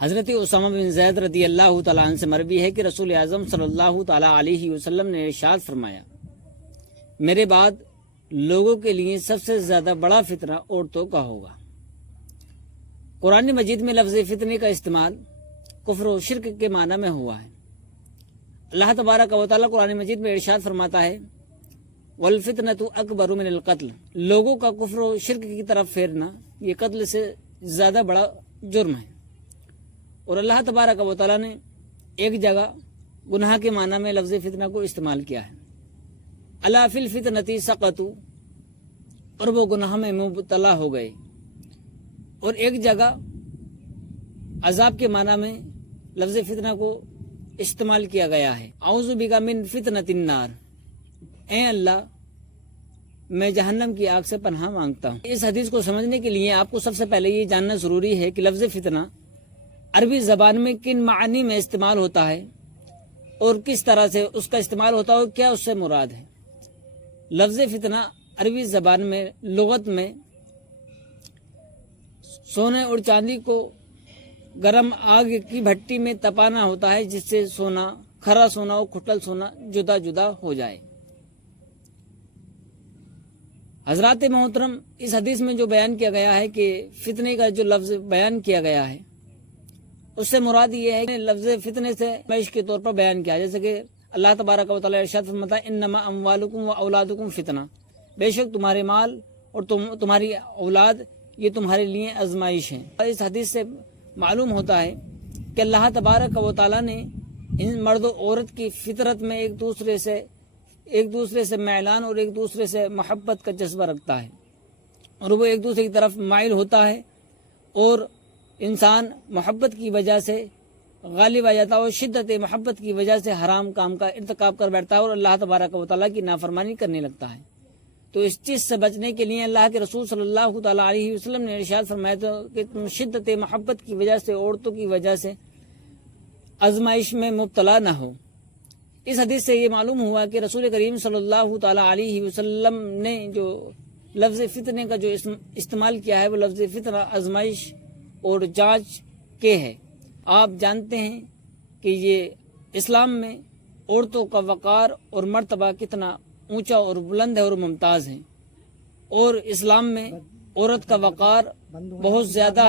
حضرت اسامہ بن زید رضی اللہ تعالیٰ عنہ سے مروی ہے کہ رسول اعظم صلی اللہ تعالیٰ علیہ وسلم نے ارشاد فرمایا، میرے بعد لوگوں کے لیے سب سے زیادہ بڑا فتنہ عورتوں کا ہوگا۔ قرآن مجید میں لفظ فتنے کا استعمال کفر و شرک کے معنی میں ہوا ہے۔ اللہ تبارک و تعالیٰ قرآن مجید میں ارشاد فرماتا ہے، والفتنۃ اکبر من القتل، لوگوں کا کفر و شرک کی طرف پھیرنا یہ قتل سے زیادہ بڑا جرم ہے۔ اور اللہ تبارک و تعالیٰ نے ایک جگہ گناہ کے معنی میں لفظ فتنہ کو استعمال کیا ہے، الا فی الفتنۃ سقطوا، اور وہ گناہ میں مبتلا ہو گئے۔ اور ایک جگہ عذاب کے معنی میں لفظ فتنہ کو استعمال کیا گیا ہے، اعوذ بک من فتنۃ النار، اے اللہ میں جہنم کی آگ سے پناہ مانگتا ہوں۔ اس حدیث کو سمجھنے کے لیے آپ کو سب سے پہلے یہ جاننا ضروری ہے کہ لفظ فتنہ عربی زبان میں کن معنی میں استعمال ہوتا ہے اور کس طرح سے اس کا استعمال ہوتا ہے اور کیا اس سے مراد ہے۔ لفظ فتنہ عربی زبان میں لغت میں سونے اور چاندی کو گرم آگ کی بھٹی میں تپانا ہوتا ہے، جس سے سونا، کھرا سونا اور کھٹل سونا جدا جدا ہو جائے۔ حضرات محترم، اس حدیث میں جو بیان کیا گیا ہے کہ فتنے کا جو لفظ بیان کیا گیا ہے اس سے مراد یہ ہے کہ لفظ فتنے سے معیش کے طور پر بیان کیا، جیسے کہ اللہ تبارک و تعالیٰ ارشاد فرماتا ہے، انما اموالکم و اولادکم فتنہ، بے شک تمہارے مال اور تمہاری اولاد یہ تمہارے لیے آزمائش ہیں۔ اس حدیث سے معلوم ہوتا ہے کہ اللہ تبارک و تعالیٰ نے ان مرد و عورت کی فطرت میں ایک دوسرے سے میلان اور ایک دوسرے سے محبت کا جذبہ رکھتا ہے، اور وہ ایک دوسرے کی طرف مائل ہوتا ہے، اور انسان محبت کی وجہ سے غالب آ جاتا ہے اور شدت محبت کی وجہ سے حرام کام کا ارتکاب کر بیٹھتا ہے اور اللہ تبارک و تعالیٰ کی نافرمانی کرنے لگتا ہے۔ تو اس چیز سے بچنے کے لیے اللہ کے رسول صلی اللہ تعالیٰ علیہ وسلم نے ارشاد فرمایا تھا کہ تم شدت محبت کی وجہ سے، عورتوں کی وجہ سے آزمائش میں مبتلا نہ ہو۔ اس حدیث سے یہ معلوم ہوا کہ رسول کریم صلی اللہ تعالیٰ علیہ وسلم نے جو لفظ فتنے کا جو استعمال کیا ہے وہ لفظ فتنہ آزمائش اور جانچ کے ہے۔ آپ جانتے ہیں کہ یہ اسلام میں عورتوں کا وقار اور مرتبہ کتنا اونچا اور بلند ہے اور ممتاز ہے، اور اسلام میں عورت کا وقار بہت زیادہ